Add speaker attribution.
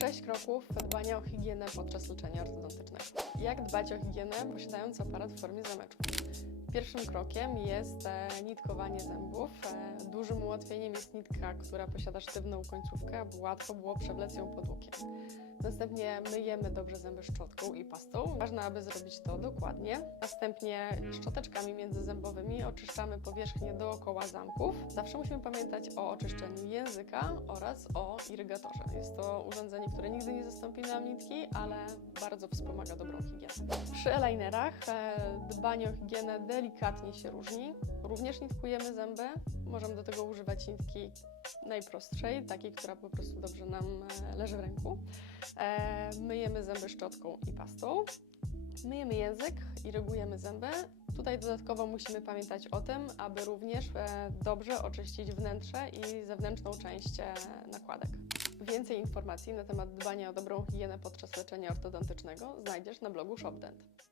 Speaker 1: Sześć kroków dbania o higienę podczas leczenia ortodontycznego. Jak dbać o higienę posiadając aparat w formie zameczków? Pierwszym krokiem jest e, nitkowanie zębów. E, dużym ułatwieniem jest nitka, która posiada sztywną końcówkę, aby łatwo było przewlec ją pod łukiem. Następnie myjemy dobrze zęby szczotką i pastą. Ważne, aby zrobić to dokładnie. Następnie szczoteczkami międzyzębowymi oczyszczamy powierzchnię dookoła zamków. Zawsze musimy pamiętać o oczyszczeniu języka oraz o irygatorze. Jest to urządzenie, które nigdy nie zastąpi nam nitki, ale bardzo wspomaga dobrą higienę. Przy eyelinerach e, dbanie o higienę delikatnie się różni. Również nitkujemy zęby. Możemy do tego używać nitki najprostszej, takiej, która po prostu dobrze nam e, leży w ręku. E, myjemy zęby szczotką i pastą. Myjemy język, irygujemy zęby. Tutaj dodatkowo musimy pamiętać o tym, aby również e, dobrze oczyścić wnętrze i zewnętrzną część e, nakładek. Więcej informacji na temat dbania o dobrą higienę podczas leczenia ortodontycznego znajdziesz na blogu ShopDent.